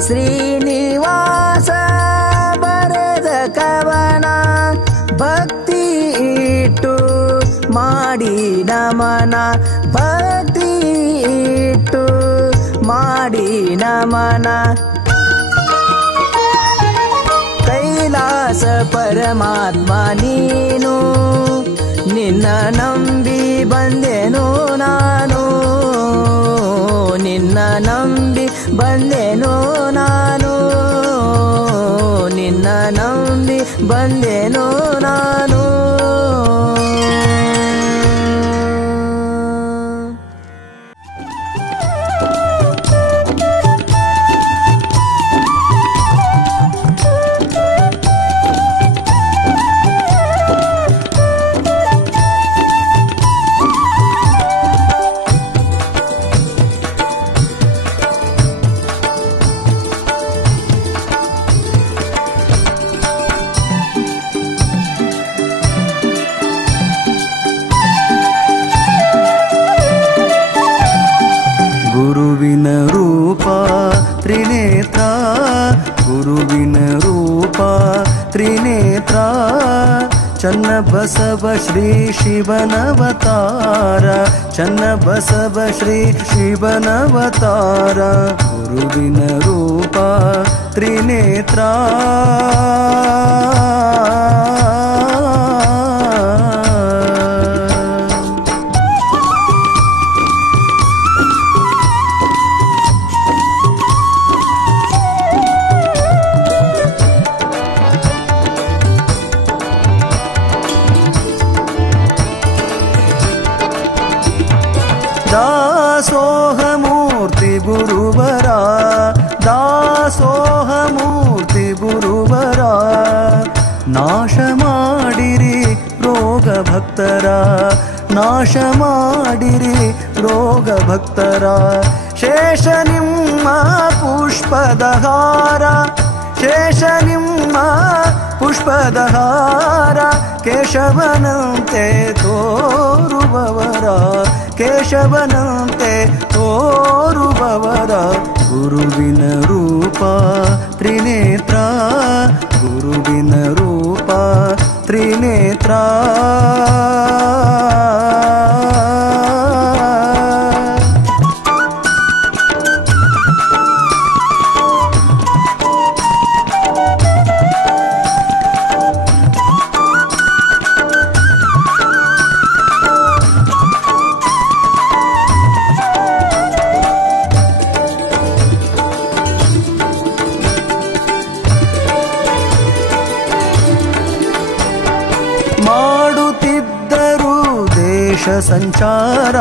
ಶ್ರೀನಿವಾಸ ಬರೆದ ಕವನ ಭಕ್ತಿ ಇಟ್ಟು ಮಾಡಿ ನಮನ ಭಕ್ತಿ ಇಟ್ಟು ಮಾಡಿ ನಮನ ಕೈಲಾಸ ಪರಮಾತ್ಮ ನೀನು ನಿನ್ನ ನಂಬಿ ಬಂದೆನು ನಾನು ನಿನ್ನ ನಂಬಿ ಬಂದೆನು ನಾನು ನಿನ್ನ ನಂಬಿ ಬಂದೆನು ನಾನು ಗುರುವಿನ ರೂಪ ತ್ರಿನೇತ್ರ ಗುರುವಿನ ರೂಪ ತ್ರಿನೇತ್ರ ಚನ್ನಬಸವ ಶ್ರೀ ಶಿವನವತಾರ ಚನ್ನಬಸವ ಶ್ರೀ ಶಿವನವತಾರ ಗುರುವಿನ ರೂಪ ತ್ರಿನೇತ್ರ ದಾಸೋಹಮೂರ್ತಿ ಗುರುವರ ದಾಸೋಹಮೂರ್ತಿ ಗುರುವರ ನಾಶ ಮಾಡಿರಿ ರೋಗ ಭಕ್ತರ ನಾಶ ಮಾಡಿರಿ ರೋಗ ಭಕ್ತರ ಶೇಷ ನಿಮ್ಮ ಪುಷ್ಪದ ಹಾರ ಶೇಷ ನಿಮ್ಮ ಪುಷ್ಪದ ಹಾರ ಕೇಶವನಂತೆ ತೋರುವವರ ಕೇಶವನಂತೆ ತೋರುವವರ ಗುರುವಿನ ರೂಪ ತ್ರಿನೇತ್ರ ಗುರುವಿನ ರೂಪ ತ್ರಿನೇತ್ರ ದೇಶ ಸಂಚಾರ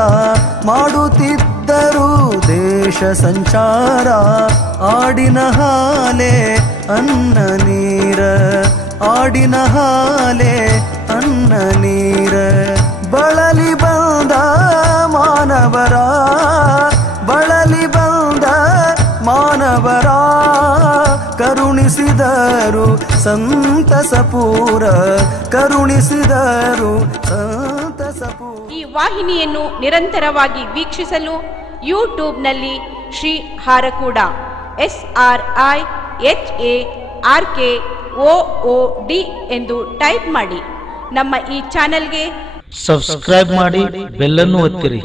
ಮಾಡುತ್ತಿದ್ದರು ದೇಶ ಸಂಚಾರ ಆಡಿನ ಹಾಲೆ ಅನ್ನ ನೀರ ಆಡಿನ ಹಾಲೆ ಅನ್ನ ನೀರ ಬಳಲಿ ಬಂದ ಮಾನವರ ಬಳಲಿ ಬಂದ ಮಾನವರ ಕರುಣಿಸಿದರು ಸಂತಸಪೂರ ಕರುಣಿಸಿದರು ಸಂತಸಪೂರ. ಈ ವಾಹಿನಿಯನ್ನು ನಿರಂತರವಾಗಿ ವೀಕ್ಷಿಸಲು ಯೂಟ್ಯೂಬ್ನಲ್ಲಿ ಶ್ರೀ ಹಾರಕೂಡ SRIHARKOOD ಎಂದು ಟೈಪ್ ಮಾಡಿ. ನಮ್ಮ ಈ ಚಾನೆಲ್ಗೆ ಸಬ್ಸ್ಕ್ರೈಬ್ ಮಾಡಿ, ಬೆಲ್ಲನ್ನು ಒತ್ತಿರಿ.